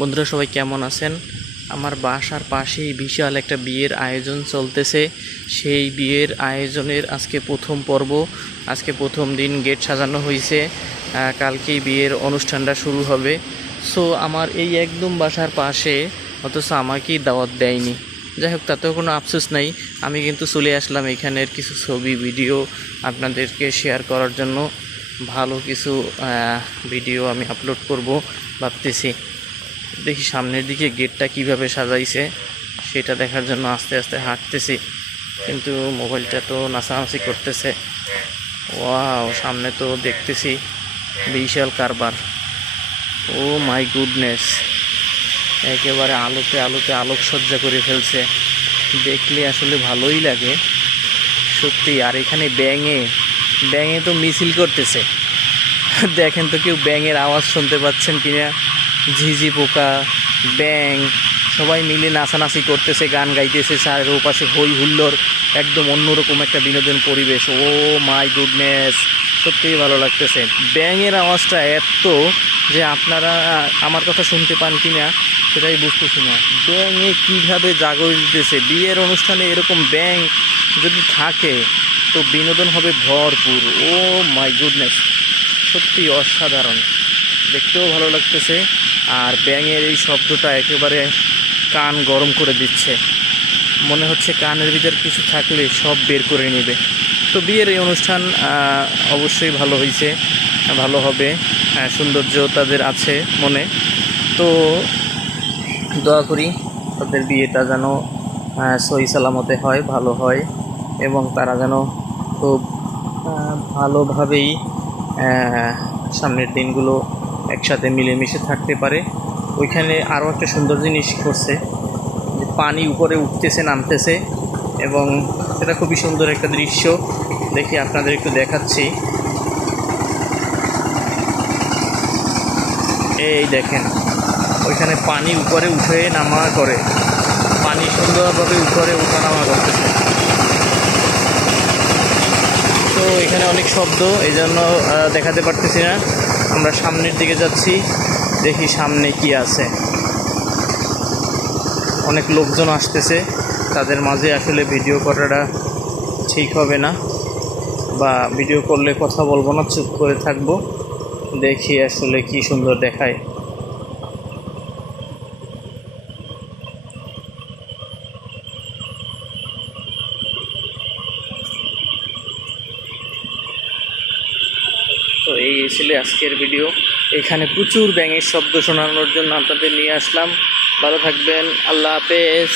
বন্ধুরা সবাই কেমন আছেন? আমার বাসার পাশেই বিশাল একটা বিয়ের আয়োজন চলতেছে। সেই বিয়ের আয়োজনের আজকে প্রথম পর্ব। আজকে প্রথম দিন গেট সাজানো হয়েছে, কালকেই বিয়ের অনুষ্ঠানটা শুরু হবে। সো আমার এই একদম বাসার পাশে, অথচ আমাকেই দাওয়াত দেয়নি। যাই হোক, তাতেও কোনো আফসোস নাই। আমি কিন্তু চলে আসলাম এখানের কিছু ছবি ভিডিও আপনাদেরকে শেয়ার করার জন্য। ভালো কিছু ভিডিও আমি আপলোড করব ভাবতেছি। দেখি সামনের দিকে গেটটা কিভাবে সাজাইছে সেটা দেখার জন্য আস্তে আস্তে হাঁটতেছি, কিন্তু মোবাইলটা তো নাচানাচি করতেছে। ওয়াও, সামনে তো দেখতেছি বিশাল কারবার। ও মাই গুডনেস, একেবারে আলোতে আলোতে আলোকসজ্জা করে ফেলছে। দেখলে আসলে ভালোই লাগে সত্যি। আর এখানে ব্যাঙে তো মিছিল করতেছে। দেখেন তো কেউ ব্যাঙের আওয়াজ শুনতে পাচ্ছেন কিনা? ঝিঝি পোকা, ব্যাঙ সবাই মিলে নাচানাচি করতেছে, গান গাইতেছে, আর ওপাশে হই হুল্লোড়, একদম অন্যরকম একটা বিনোদন পরিবেশ। ও মাই গুডনেস, সত্যিই ভালো লাগতেছে। ব্যাঙের আওয়াজটা এত যে আপনারা আমার কথা শুনতে পান কিনা সেটাই বুঝতেছি না। ব্যাঙে কীভাবে জাগর দিতেছে! বিয়ের অনুষ্ঠানে এরকম ব্যাঙ যদি থাকে তো বিনোদন হবে ভরপুর। ও মাই গুডনেস, সত্যি অসাধারণ, দেখতেও ভালো লাগতেছে। আর ব্যাঙের এই শব্দটা একেবারে কান গরম করে দিচ্ছে। মনে হচ্ছে কানের ভিতর কিছু থাকলে সব বের করে নেবে। তো বিয়ের এই অনুষ্ঠান অবশ্যই ভালো হয়েছে, ভালো হবে, সৌন্দর্য তাদের আছে মনে। তো দোয়া করি তাদের বিয়েটা যেন সহি সালামতে হয়, ভালো হয়, এবং তারা যেন খুব ভালোভাবেই সামনের দিনগুলো একসাথে মিলেমিশে থাকতে পারে। ওইখানে আরও একটা সুন্দর জিনিস করছে, যে পানি উপরে উঠতেছে নামতেছে, এবং এটা খুবই সুন্দর একটা দৃশ্য। দেখি আপনাদের একটু দেখাচ্ছি। এই দেখেন, ওইখানে পানি উপরে উঠে নামা করে, পানি সুন্দরভাবে উপরে ওঠানামা করতেছে। তো এখানে অনেক শব্দ, এই জন্য দেখাতে পারতেছি না। আমরা সামনের দিকে যাচ্ছি, দেখি সামনে কি আছে। অনেক লোকজন আসতেছে, তাদের মাঝে আসলে ভিডিও করাটা ঠিক হবে না, বা ভিডিও করলে কথা বলবো না, চুপ করে থাকবো। দেখি আসলে কি সুন্দর দেখায়। তো এই ছিল আজকের ভিডিও। এখানে প্রচুর ব্যাঙের শব্দ শোনানোর জন্য আপনাদের নিয়ে আসলাম। ভালো থাকবেন, আল্লাহ হাফেজ।